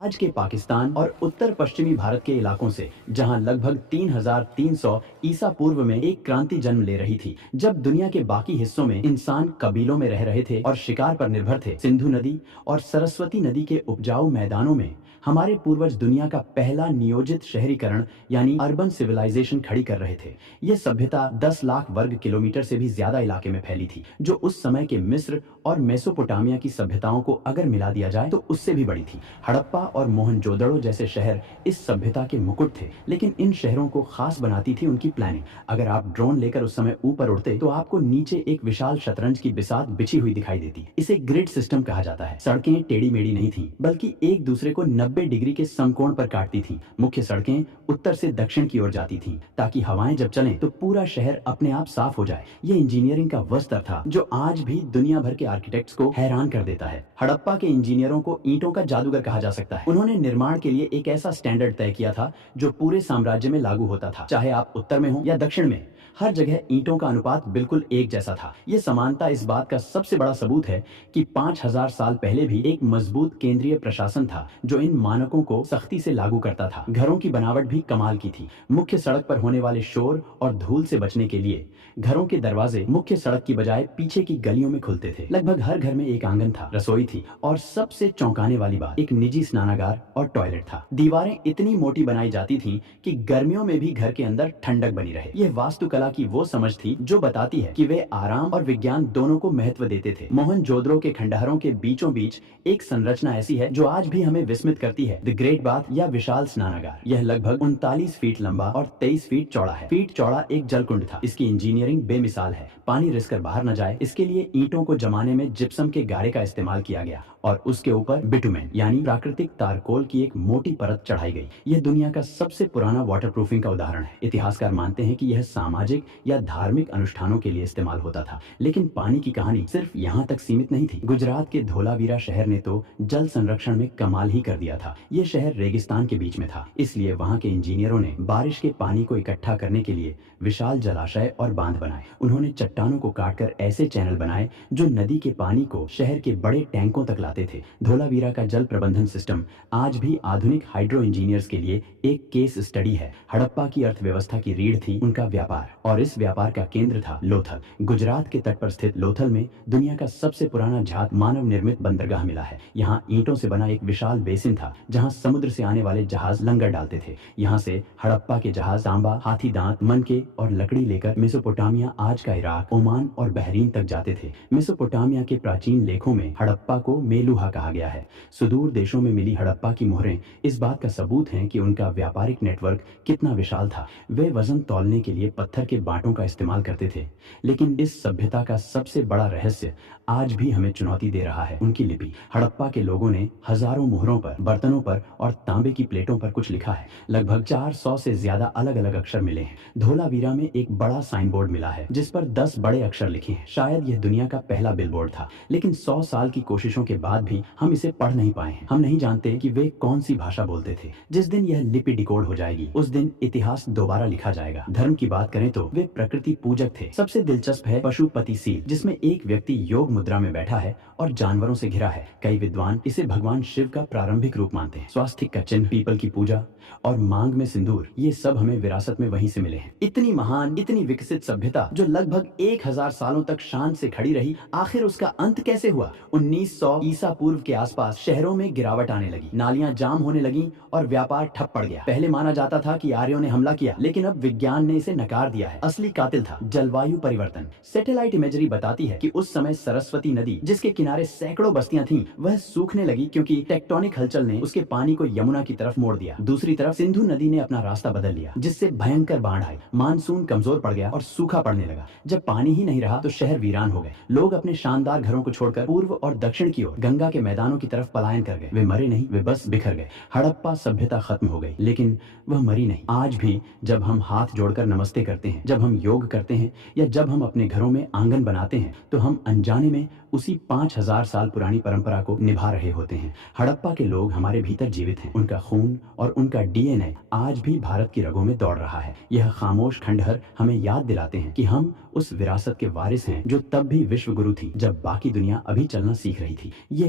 आज के पाकिस्तान और उत्तर पश्चिमी भारत के इलाकों से, जहां लगभग 3300 ईसा पूर्व में एक क्रांति जन्म ले रही थी, जब दुनिया के बाकी हिस्सों में इंसान कबीलों में रह रहे थे और शिकार पर निर्भर थे। सिंधु नदी और सरस्वती नदी के उपजाऊ मैदानों में हमारे पूर्वज दुनिया का पहला नियोजित शहरीकरण यानी अर्बन सिविलाइजेशन खड़ी कर रहे थे। यह सभ्यता 10 लाख वर्ग किलोमीटर से भी ज्यादा इलाके में फैली थी, जो उस समय के मिस्र और मेसोपोटामिया की सभ्यताओं को अगर मिला दिया जाए तो उससे भी बड़ी थी। हड़प्पा और मोहनजोदड़ो जैसे शहर इस सभ्यता के मुकुट थे, लेकिन इन शहरों को खास बनाती थी उनकी प्लानिंग। अगर आप ड्रोन लेकर उस समय ऊपर उड़ते तो आपको नीचे एक विशाल शतरंज की बिसात बिछी हुई दिखाई देती। इसे ग्रिड सिस्टम कहा जाता है। सड़कें टेढ़ी मेढ़ी नहीं थी, बल्कि एक दूसरे को 90 डिग्री के समकोण पर काटती थी। मुख्य सड़कें उत्तर से दक्षिण की ओर जाती थीं, ताकि हवाएं जब चलें तो पूरा शहर अपने आप साफ हो जाए। ये इंजीनियरिंग का वह स्तर था जो आज भी दुनिया भर के आर्किटेक्ट्स को हैरान कर देता है। हड़प्पा के इंजीनियरों को ईंटों का जादूगर कहा जा सकता है। उन्होंने निर्माण के लिए एक ऐसा स्टैंडर्ड तय किया था जो पूरे साम्राज्य में लागू होता था, चाहे आप उत्तर में हो या दक्षिण में। हर जगह ईंटों का अनुपात बिल्कुल एक जैसा था। यह समानता इस बात का सबसे बड़ा सबूत है कि 5000 साल पहले भी एक मजबूत केंद्रीय प्रशासन था जो इन मानकों को सख्ती से लागू करता था। घरों की बनावट भी कमाल की थी। मुख्य सड़क पर होने वाले शोर और धूल से बचने के लिए घरों के दरवाजे मुख्य सड़क की बजाय पीछे की गलियों में खुलते थे। लगभग हर घर में एक आंगन था, रसोई थी और सबसे चौंकाने वाली बात, एक निजी स्नानागार और टॉयलेट था। दीवारें इतनी मोटी बनाई जाती थीं कि गर्मियों में भी घर के अंदर ठंडक बनी रहे। यह वास्तुकला की वो समझ थी जो बताती है कि वे आराम और विज्ञान दोनों को महत्व देते थे। मोहनजोदड़ो के खंडहरों के बीचों बीच एक संरचना ऐसी है जो आज भी हमें विस्मित करती है, द ग्रेट बाथ या विशाल स्नानागार। यह लगभग 39 फीट लंबा और 23 फीट चौड़ा है। फीट चौड़ा एक जलकुंड था। इसकी इंजीनियरिंग बेमिसाल है। पानी रिसकर बाहर न जाए, इसके लिए ईंटों को जमाने में जिप्सम के गारे का इस्तेमाल किया गया और उसके ऊपर बिटुमेन यानी प्राकृतिक तारकोल की एक मोटी परत चढ़ाई गई। यह दुनिया का सबसे पुराना वाटरप्रूफिंग का उदाहरण है। इतिहासकार मानते हैं कि यह सामाजिक या धार्मिक अनुष्ठानों के लिए इस्तेमाल होता था, लेकिन पानी की कहानी सिर्फ यहाँ तक सीमित नहीं थी। गुजरात के धोलावीरा शहर ने तो जल संरक्षण में कमाल ही कर दिया था। यह शहर रेगिस्तान के बीच में था, इसलिए वहाँ के इंजीनियरों ने बारिश के पानी को इकट्ठा करने के लिए विशाल जलाशय और बांध बनाए। उन्होंने चट्टानों को काटकर ऐसे चैनल बनाए जो नदी के पानी को शहर के बड़े टैंकों तक लाते थे। धोलावीरा का जल प्रबंधन सिस्टम आज भी आधुनिक हाइड्रो इंजीनियर्स के लिए एक केस स्टडी है। हड़प्पा की अर्थव्यवस्था की रीढ़ थी उनका व्यापार, और इस व्यापार का केंद्र था लोथल। गुजरात के तट पर स्थित लोथल में दुनिया का सबसे पुराना जात मानव निर्मित बंदरगाह मिला है। यहाँ ईंटों से बना एक विशाल बेसिन था जहाँ समुद्र से आने वाले जहाज लंगर डालते थे। यहाँ से हड़प्पा के जहाज तांबा, हाथी दांत, मनके और लकड़ी लेकर मेसोपोटामिया, आज का इराक, ओमान और बहरीन तक जाते थे। मेसोपोटामिया के प्राचीन लेखों में हड़प्पा को मेलुहा कहा गया है। सुदूर देशों में मिली हड़प्पा की मोहरें इस बात का सबूत हैं कि उनका व्यापारिक नेटवर्क कितना विशाल था। वे वजन तौलने के लिए पत्थर के बांटों का इस्तेमाल करते थे, लेकिन इस सभ्यता का सबसे बड़ा रहस्य आज भी हमें चुनौती दे रहा है, उनकी लिपि। हड़प्पा के लोगों ने हजारों मोहरों पर, बर्तनों पर और तांबे की प्लेटों पर कुछ लिखा है। लगभग 400 से ज्यादा अलग अलग अक्षर मिले हैं। धोलावीरा में एक बड़ा साइन बोर्ड मिला है जिस पर 10 बड़े अक्षर लिखे हैं। शायद यह दुनिया का पहला बिलबोर्ड था, लेकिन 100 साल की कोशिशों के बाद भी हम इसे पढ़ नहीं पाए हैं। हम नहीं जानते कि वे कौन सी भाषा बोलते थे। जिस दिन यह लिपि डिकोड हो जाएगी, उस दिन इतिहास दोबारा लिखा जाएगा। धर्म की बात करें तो वे प्रकृति पूजक थे। सबसे दिलचस्प है पशुपति सील, जिसमें एक व्यक्ति योग मुद्रा में बैठा है और जानवरों से घिरा है। कई विद्वान इसे भगवान शिव का प्रारंभिक रूप मानते हैं। स्वास्तिक का चिन्ह, पीपल की पूजा और मांग में सिंदूर, ये सब हमें विरासत में वहीं से मिले हैं। इतनी महान, इतनी विकसित सभ्यता जो लगभग 1000 सालों तक शान से खड़ी रही, आखिर उसका अंत कैसे हुआ? 1900 ईसा पूर्व के आसपास शहरों में गिरावट आने लगी, नालियां जाम होने लगी और व्यापार ठप पड़ गया। पहले माना जाता था कि आर्यों ने हमला किया, लेकिन अब विज्ञान ने इसे नकार दिया है। असली कातिल था जलवायु परिवर्तन। सैटेलाइट इमेजरी बताती है कि उस समय सरस्वती नदी, जिसके किनारे सैकड़ों बस्तियां थीं, वह सूखने लगी क्योंकि टेक्टोनिक हलचल ने उसके पानी को यमुना की तरफ मोड़ दिया। दूसरी तरफ सिंधु नदी ने अपना रास्ता बदल लिया, जिससे भयंकर बाढ़ आई। मानसून कमजोर पड़ गया और सूखा पड़ने लगा। जब पानी ही नहीं रहा तो शहर वीरान हो गए। लोग अपने शानदार घरों को छोड़कर पूर्व और दक्षिण की ओर गंगा के मैदानों की तरफ पलायन कर गए। वे मरे नहीं, वे बस बिखर गए। हड़प्पा सभ्यता खत्म हो गई, लेकिन वह मरी नहीं। आज भी जब हम हाथ जोड़कर नमस्ते करते हैं, जब हम योग करते हैं या जब हम अपने घरों में आंगन बनाते हैं, तो हम अनजाने में उसी 5000 साल पुरानी परंपरा को निभा रहे होते हैं। हड़प्पा के लोग हमारे भीतर जीवित हैं। उनका खून और उनका डीएनए आज भी भारत की रगों में दौड़ रहा है। यह खामोश खंडहर हमें याद दिलाते हैं कि हम उस विरासत के वारिस हैं जो तब भी विश्व गुरु थी, जब बाकी दुनिया अभी चलना सीख रही थी। ये